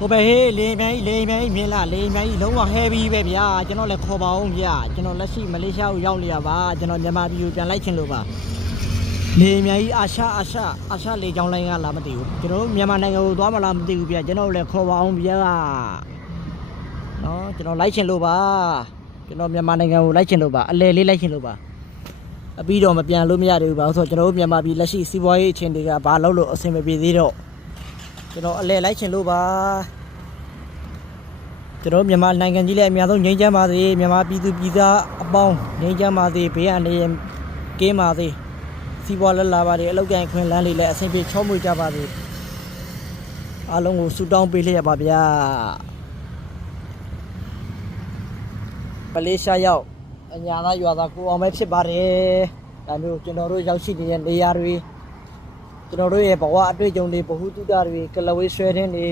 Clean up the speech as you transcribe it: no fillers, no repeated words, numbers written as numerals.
ဟိုပဲဟေးလေမြင်လားလေမြိုင်လုံးဝဟဲပြီးပဲဗျာကျွန်တော်လည်းခေါ်ပါအောင်ဗျာကျွန်တော်လက်ရှိမလေးရှားကိုရောက်နေရပါကျွန်တော်မြန်မာပြည်ကိုပြန်လိုက်ချင်လို့ပါလေမြိုင်အာရှလေကြောင်းလိုင်းကလာမသိဘူးကျွန်တော်မြန်မာနိုင်ငံကိုသွားမလားမသိဘူးဗျာကျွန်တော်လည်းခေါ်ပါအောင်ဗျာနော်ကျွန်တော်လိုက်ချင်လို့ပါကျွန်တော်မြန်မာနိုင်ငံကိုလိုက်ချင်လို့ပါအလဲလေးလိုက်ချင်လို့ပါအပြီးတော့မပြန်လို့မရသေးဘူးပါဆိုတော့ကျွန်တော်မြန်မာပြည်လက်ရှိစီးပွားရေးအခြေအနေကဘာလို့လို့အဆင်မပြေသေးတော့ကျွန်တော်အလဲလိုက်ချင်လို့ပါကျွန်တော်မြန်မာနိုင်ငံကြီးလည်းအများဆုံးငြိမ်းချမ်းပါစေမြန်မာပြည်သူပြည်သားအပေါင်းငြိမ်းချမ်းပါစေဘေးအနေနဲ့ကင်းပါစေစီးပွားလက်လာပါစေအလောက်ကန်ခွင့်လန်းလေးလည်းအဆင်ပြေချောမွေ့ကြပါစေအားလုံးကိုဆုတောင်းပေးလျက်ပါဗျာမလေးရှားရောက်အညာသားရွာသားကိုအောင်ပဲဖြစ်ပါတယ်ဒါမျိုးကျွန်တော်တို့ရောက်ရှိနေတဲ့နေရာတွေကျွန်တော်တို့ရဲ့ဘဝအတွေ့အကြုံတွေဗဟုသုတတွေကလဝေးဆွဲတဲ့နေ